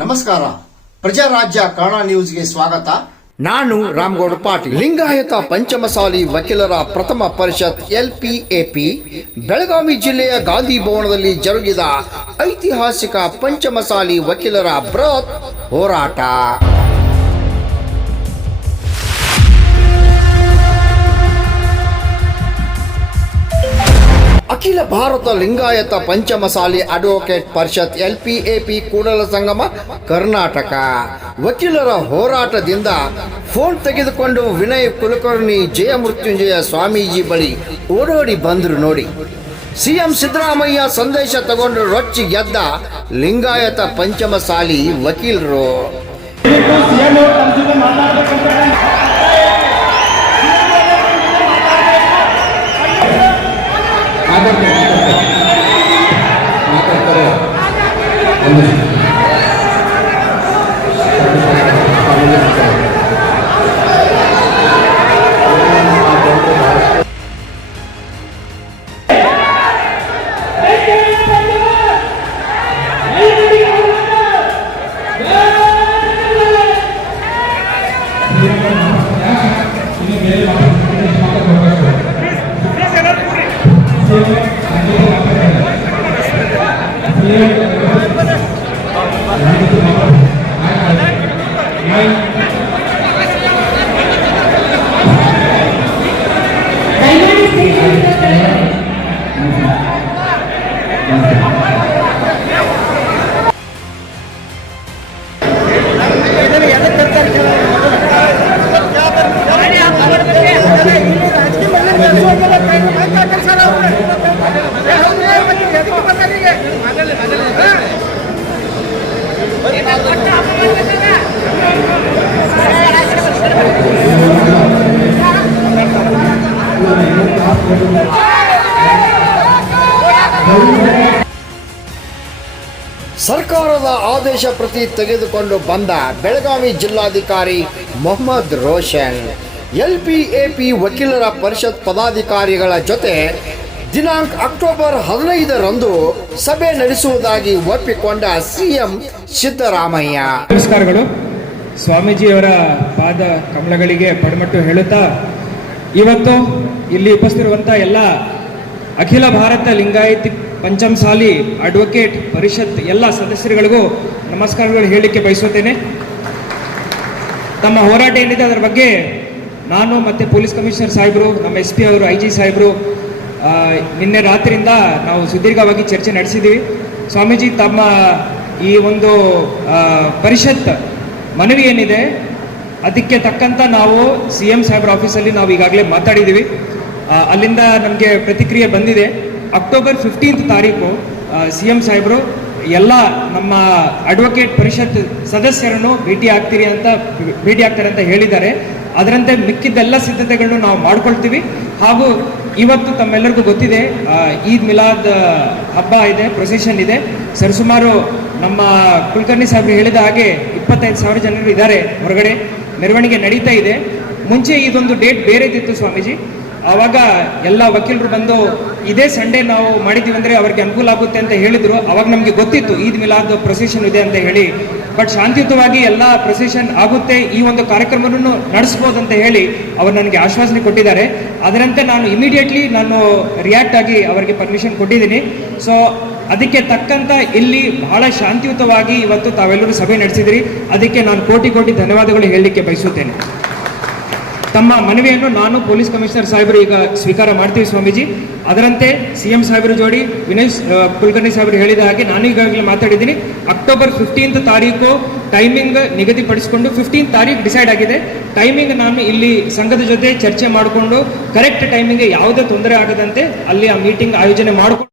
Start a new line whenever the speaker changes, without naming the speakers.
ನಮಸ್ಕಾರ. ಪ್ರಜಾರಾಜ್ಯ ಕನ್ನಡ ನ್ಯೂಸ್ಗೆ ಸ್ವಾಗತ.
ನಾನು ರಾಮಗೌಡ ಪಾಟೀಲ್. ಲಿಂಗಾಯತ ಪಂಚಮಸಾಲಿ ವಕೀಲರ ಪ್ರಥಮ ಪರಿಷತ್ ಎಲ್ಪಿಎಪಿ ಬೆಳಗಾವಿ ಜಿಲ್ಲೆಯ ಗಾಂಧಿ ಭವನದಲ್ಲಿ ಜರುಗಿದ ಐತಿಹಾಸಿಕ ಪಂಚಮಸಾಲಿ ವಕೀಲರ ಬೃಹತ್ ಹೋರಾಟ. Akhila Bharatha Lingayat Panchamasali advocate Parishat L P A P Kudala Sangama, Karnataka. ವಕೀಲರ ಹೋರಾಟದಿಂದ ಫೋನ್ ತೆಗೆದುಕೊಂಡು ವಿನಯ್ ಕುಲಕರ್ಣಿ ಜಯ ಮೃತ್ಯುಂಜಯ ಸ್ವಾಮೀಜಿ ಬಳಿ ಓಡೋಡಿ ಬಂದರು ನೋಡಿ. ಸಿಎಂ ಸಿದ್ದರಾಮಯ್ಯ ಸಂದೇಶ ತಗೊಂಡು ರೊಚ್ಚಿ ಗೆದ್ದ ಲಿಂಗಾಯತ ಪಂಚಮಸಾಲಿ ವಕೀಲರು. Thank you. ಸರ್ಕಾರದ ಆದೇಶ ಪ್ರತಿ ತೆಗೆದುಕೊಂಡು ಬಂದ ಬೆಳಗಾವಿ ಜಿಲ್ಲಾಧಿಕಾರಿ ಮೊಹಮ್ಮದ್ ರೋಷನ್ ಎಲ್ಪಿಎಪಿ ವಕೀಲರ ಪರಿಷತ್ ಪದಾಧಿಕಾರಿಗಳ ಜೊತೆ ದಿನಾಂಕ ಅಕ್ಟೋಬರ್ ಹದಿನೈದರಂದು ಸಭೆ ನಡೆಸುವುದಾಗಿ ಒಪ್ಪಿಕೊಂಡ ಸಿಎಂ ಸಿದ್ದರಾಮಯ್ಯ.
ನಮಸ್ಕಾರಗಳು. ಸ್ವಾಮೀಜಿಯವರ ಪಾದ ಕಮಲಗಳಿಗೆ ಪಡಮಟ್ಟು ಹೇಳುತ್ತಾ, ಇವತ್ತು ಇಲ್ಲಿ ಉಪಸ್ಥಿರುವಂಥ ಎಲ್ಲ ಅಖಿಲ ಭಾರತ ಲಿಂಗಾಯತ್ ಪಂಚಮಸಾಲಿ ಅಡ್ವೊಕೇಟ್ ಪರಿಷತ್ ಎಲ್ಲ ಸದಸ್ಯರುಗಳಿಗೂ ನಮಸ್ಕಾರಗಳು ಹೇಳಲಿಕ್ಕೆ ಬಯಸುತ್ತೇನೆ. ತಮ್ಮ ಹೋರಾಟ ಏನಿದೆ ಅದರ ಬಗ್ಗೆ ನಾನು ಮತ್ತು ಪೊಲೀಸ್ ಕಮಿಷನರ್ ಸಾಹೇಬರು, ನಮ್ಮ ಎಸ್ ಪಿ ಅವರು, ಐ ಜಿ ಸಾಹೇಬರು ನಿನ್ನೆ ರಾತ್ರಿಯಿಂದ ನಾವು ಸುದೀರ್ಘವಾಗಿ ಚರ್ಚೆ ನಡೆಸಿದ್ದೀವಿ ಸ್ವಾಮೀಜಿ, ತಮ್ಮ ಈ ಒಂದು ಪರಿಷತ್ ಮನವಿ ಏನಿದೆ, ಅದಕ್ಕೆ ತಕ್ಕಂತ ನಾವು ಸಿ ಎಂ ಸಾಹೇಬ್ರ ಆಫೀಸಲ್ಲಿ ನಾವು ಈಗಾಗಲೇ ಮಾತಾಡಿದ್ದೀವಿ ಅಲ್ಲಿಂದ ನಮಗೆ ಪ್ರತಿಕ್ರಿಯೆ ಬಂದಿದೆ. ಅಕ್ಟೋಬರ್ ಫಿಫ್ಟೀನ್ತ್ ತಾರೀಕು ಸಿ ಎಂ ಸಾಹೇಬರು, ಎಲ್ಲ ನಮ್ಮ ಅಡ್ವೊಕೇಟ್ ಪರಿಷತ್ ಸದಸ್ಯರನ್ನು ಭೇಟಿ ಆಗ್ತೀರಿ ಅಂತ, ಭೇಟಿ ಆಗ್ತಾರೆ ಅಂತ ಹೇಳಿದ್ದಾರೆ. ಅದರಂತೆ ಮಿಕ್ಕಿದ್ದೆಲ್ಲ ಸಿದ್ಧತೆಗಳನ್ನು ನಾವು ಮಾಡ್ಕೊಳ್ತೀವಿ. ಹಾಗೂ ಇವತ್ತು ತಮ್ಮೆಲ್ಲರಿಗೂ ಗೊತ್ತಿದೆ ಈದ್ ಮಿಲಾದ್ ಹಬ್ಬ ಇದೆ ಪ್ರೊಸೆಷನ್ ಇದೆ. ಸರಿಸುಮಾರು ನಮ್ಮ ಕುಲಕರ್ಣಿ ಸಾಹೇಬ್ ಹೇಳಿದ ಹಾಗೆ ಇಪ್ಪತ್ತೈದು ಸಾವಿರ ಜನರು ಇದ್ದಾರೆ ಹೊರಗಡೆ. ಮೆರವಣಿಗೆ ನಡೀತಾ ಇದೆ. ಮುಂಚೆ ಇದೊಂದು ಡೇಟ್ ಬೇರೆದಿತ್ತು ಸ್ವಾಮೀಜಿ. ಆವಾಗ ಎಲ್ಲ ವಕೀಲರು ಬಂದು, ಇದೇ ಸಂಡೇ ನಾವು ಮಾಡಿದ್ದೀವಿ ಅಂದರೆ ಅವ್ರಿಗೆ ಅನುಕೂಲ ಆಗುತ್ತೆ ಅಂತ ಹೇಳಿದ್ರು. ಅವಾಗ ನಮಗೆ ಗೊತ್ತಿತ್ತು, ಈದ್ ಮಿಲಾದ್ ಪ್ರೊಸೆಷನ್ ಇದೆ ಅಂತ ಹೇಳಿ. ಬಟ್ ಶಾಂತಿಯುತವಾಗಿ ಎಲ್ಲ ಪ್ರೊಸೆಷನ್ ಆಗುತ್ತೆ ಈ ಒಂದು ಕಾರ್ಯಕ್ರಮವನ್ನು ನಡೆಸ್ಬೋದು ಅಂತ ಹೇಳಿ ಅವರು ನನಗೆ ಆಶ್ವಾಸನೆ ಕೊಟ್ಟಿದ್ದಾರೆ. ಅದರಂತೆ ನಾನು ಇಮಿಡಿಯೇಟ್ಲಿ ನಾನು ರಿಯಾಕ್ಟ್ ಆಗಿ ಅವರಿಗೆ ಪರ್ಮಿಷನ್ ಕೊಟ್ಟಿದ್ದೀನಿ. ಸೊ ಅದಕ್ಕೆ ತಕ್ಕಂತ ಇಲ್ಲಿ ಬಹಳ ಶಾಂತಿಯುತವಾಗಿ ಇವತ್ತು ತಾವೆಲ್ಲರೂ ಸಭೆ ನಡೆಸಿದಿರಿ. ಅದಕ್ಕೆ ನಾನು ಕೋಟಿ ಕೋಟಿ ಧನ್ಯವಾದಗಳು ಹೇಳಲಿಕ್ಕೆ ಬಯಸುತ್ತೇನೆ. ತಮ್ಮ ಮನವಿಯನ್ನು ನಾನು ಪೊಲೀಸ್ ಕಮಿಷನರ್ ಸಾಹೇಬರು ಈಗ ಸ್ವೀಕಾರ ಮಾಡ್ತೀವಿ ಸ್ವಾಮೀಜಿ. ಅದರಂತೆ ಸಿ ಎಂ ಸಾಹೇಬರ ಜೋಡಿ ವಿನಯ್ ಕುಲಕರ್ಣಿ ಸಾಹೇಬರು ಹೇಳಿದ ಹಾಗೆ ನಾನು ಈಗಾಗಲೇ ಮಾತಾಡಿದ್ದೀನಿ. ಅಕ್ಟೋಬರ್ ಫಿಫ್ಟೀನ್ತ್ ತಾರೀಕು ಟೈಮಿಂಗ್ ನಿಗದಿಪಡಿಸಿಕೊಂಡು ಫಿಫ್ಟೀನ್ ತಾರೀಕು ಡಿಸೈಡ್ ಆಗಿದೆ. ಟೈಮಿಂಗ್ ನಾನು ಇಲ್ಲಿ ಸಂಘದ ಜೊತೆ ಚರ್ಚೆ ಮಾಡಿಕೊಂಡು ಕರೆಕ್ಟ್ ಟೈಮಿಂಗ್ ಯಾವುದೇ ತೊಂದರೆ ಆಗದಂತೆ ಅಲ್ಲಿ ಆ ಮೀಟಿಂಗ್ ಆಯೋಜನೆ ಮಾಡಿಕೊಂಡು